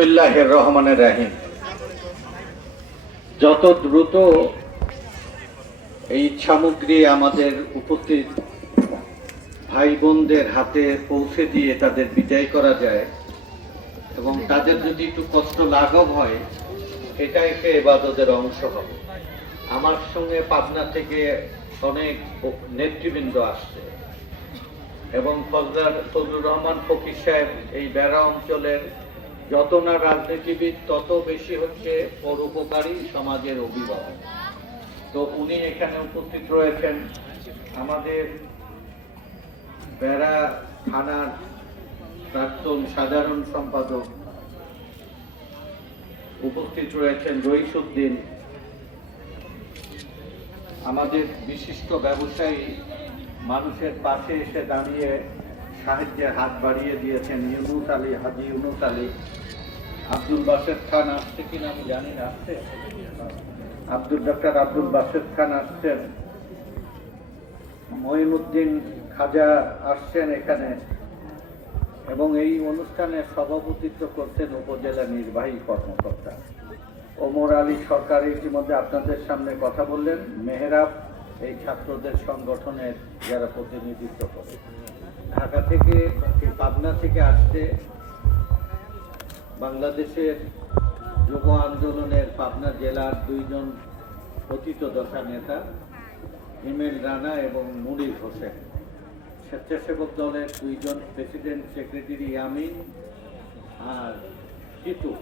বিসমিল্লাহ রহমানের রাহিম। যত দ্রুত এই সামগ্রী আমাদের উপস্থিত ভাই বোনদের হাতে পৌঁছে দিয়ে তাদের বিদায় করা যায় এবং তাদের যদি একটু কষ্ট লাঘব হয় এটা একটা এবাদতের অংশ হবে। আমার সঙ্গে পাবনা থেকে অনেক নেতৃবৃন্দ আসছে এবং ফজলার ফজলুর রহমান ফকির সাহেব এই বেড়া অঞ্চলের যত না রাজনীতিবিদ, তত বেশি হচ্ছে পরোপকারী সমাজের অভিভাবক। তো উনি এখানে উপস্থিত রয়েছেন। আমাদের বেড়া থানার প্রাক্তন সাধারণ সম্পাদক উপস্থিত রয়েছেন রইসুদ্দিন। আমাদের বিশিষ্ট ব্যবসায়ী মানুষের পাশে এসে দাঁড়িয়ে সাহায্যের হাত বাড়িয়ে দিয়েছেন ইউনুস আলী, হাজি ইউনুস আলী। আব্দুল বাসেদ খান আসছে কিনা আমি জানি না। আসছে আব্দুল ডক্টর আব্দুল বাসেদ খান আসছেন। মঈনুদ্দিন খাজা আসছেন এখানে এবং এই অনুষ্ঠানে সভাপতিত্ব করছেন উপজেলা নির্বাহী কর্মকর্তা। ওমর আলী সরকার ইতিমধ্যে আপনাদের সামনে কথা বললেন। মেহরাব, এই ছাত্রদের সংগঠনের যারা প্রতিনিধিত্ব করে। ঢাকা থেকে পাবনা থেকে আসছে বাংলাদেশের যুব আন্দোলনের পাবনা জেলার দুইজন পতিত দশা নেতা, হিমেল রানা এবং মুনির হোসেন। স্বেচ্ছাসেবক দলের দুইজন প্রেসিডেন্ট সেক্রেটারি ইয়ামিন আর জিতু।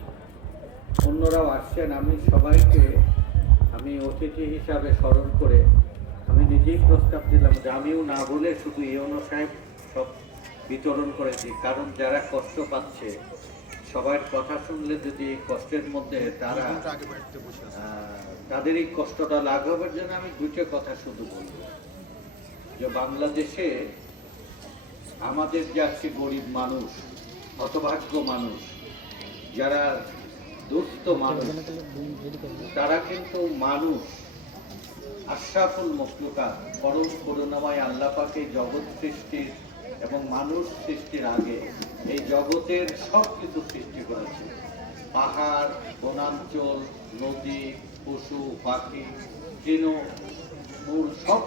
অন্যরাও আসছেন। আমি সবাইকে, আমি অতিথি হিসাবে স্মরণ করে, আমি নিজেই প্রস্তাব দিলাম যে আমিও না বলে শুধু ইয়নো সাহেব সব বিতরণ করেছি, কারণ যারা কষ্ট পাচ্ছে সবার কথা শুনলে যদি এই কষ্টের মধ্যে তারা তাদের এই কষ্টটা লাঘবের জন্য আমি দুটো কথা শুধু বলব। যে বাংলাদেশে আমাদের যাচ্ছে গরিব মানুষ হতভাগ্য মানুষ যারা দুস্থ মানুষ তারা কিন্তু মানুষ আশরাফুল মখলুকা পরম করুণাময় আল্লাহ পাকে জগৎ সৃষ্টির এবং মানুষ সৃষ্টির আগে এই জগতের সব কিছু সৃষ্টি করেছে। পাহাড়, বনাঞ্চল, নদী, পশু, পাখি তৃণ মূল সব